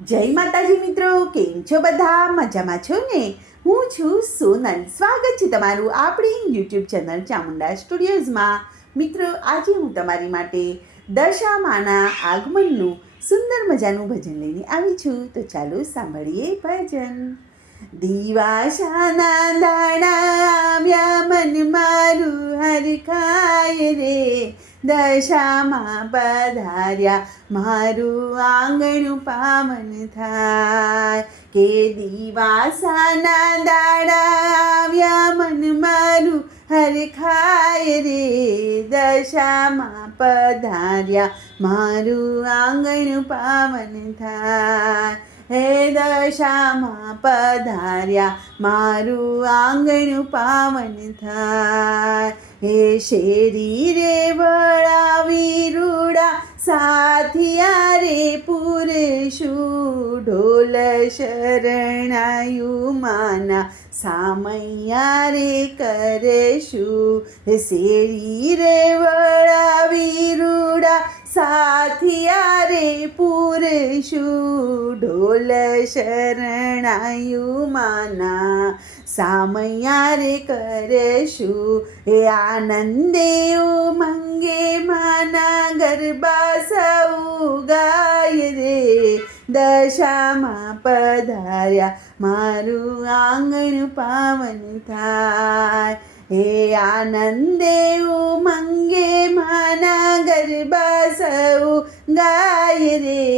જય માતાજી મિત્રો, કેમ છો બધા? મજામાં છો ને? હું છું સોનલ. સ્વાગત છે તમારું આપણી યુટ્યુબ ચેનલ ચામુંડા સ્ટુડિયોઝમાં. મિત્રો, આજે હું તમારી માટે દશામાના આગમનનું સુંદર મજાનું ભજન લઈને આવી છું. તો ચાલો સાંભળીએ ભજન. દિવાસાના દાડા આવ્યા, મન મારું હરખાય રે. દશામાં પધાર્યા, મારું આંગણું પાવન થાય. કે દિવાસાના દાડા આવ્યા, મન મારું હરખાય રે. દશામાં પધાર્યા, મારું આંગણું પાવન થાય. હે દશામાં પધાર્યા, મારું આંગણું પાવન થાય. હે શેરી રે વળાવી રૂડા, સાથિયા રે પુરુષું. ઢોલ શરણાયું માના, સામૈયા રે કરશું. શેરી રે વળાવી રૂડા, સાથિયા રે પુરુષું. ઢોલ શરણાયું માના, સામૈયા રે કરશું. એ આનંદે ઉમંગે માના, ગરબા સૌ ગાય રે. દશામાં પધાર્યા, મારું આંગણ પાવન થાય. હે આનંદે ઉમંગે માના, ગરબા સૌ ગાય રે.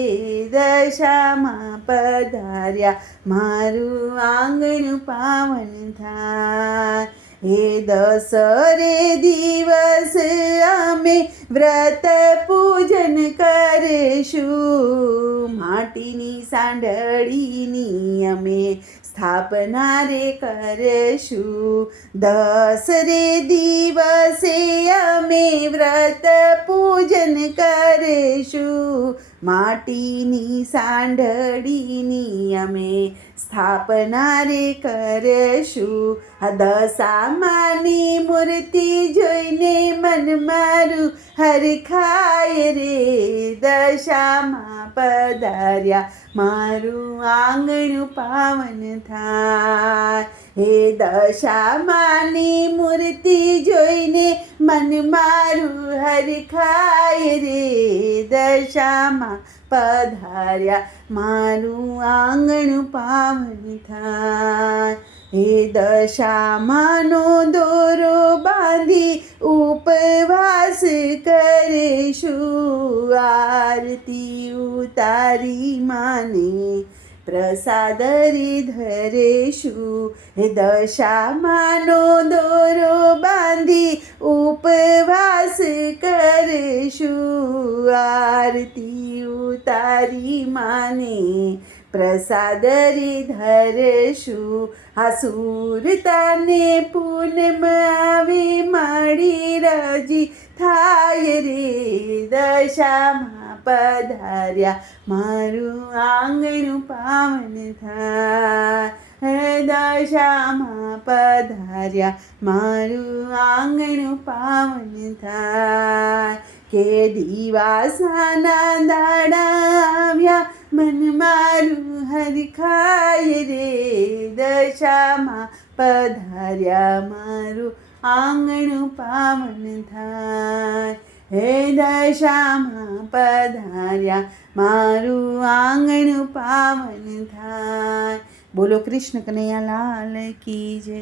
દશામાં પધાર્યા, મારું આંગણ પાવન થાય. હે દસરે દિવસ અમે વ્રત પૂજન કરીશું. માટીની સાંઢળીની અમે સ્થાપના રે કરીશું. દસરે દિવસે અમે વ્રત પૂજન કરીશું. માટીની સાંઢળીની અમે સ્થાપના રે કરીશું. આ દશામાની મૂર્તિ જોઈને મન મારું હરખાય રે. દશામાં પધાર્યા, મારું આંગણું પાવન થાય. હે દશામાની મૂર્તિ જોઈને મન મારું હરખાય રે. દશામાં પધાર્યા, મારું આંગણું પાવન થાય. હે દશામાનો દોરો બાંધી ઉપવાસ કરીશું. આરતી ઉતારી માને પ્રસાદ રે ધરેશું. હે દશામાનો દોરો બાંધી ઉપવાસ કરીશું. આરતી ઉતારી માને પ્રસાદ રે ધરેશું. આ સુરતાને પૂનમ આવે, માડી રાજી થાય રે. દશામાં પધાર્યા, મારું આંગણું પાવન થાય. હે દશામાં પધાર્યા, મારું આંગણું પાવન થાય. કે દિવાસાના દાડા આવ્યા, મન મારું હરખાય રે. દશામાં પધાર્યા, મારું આંગણું પાવન થાય. હે દશામાં પધાર્યા, મારું આંગણું પાવન થાય. બોલો કૃષ્ણ કનૈયા લાલ કી જય.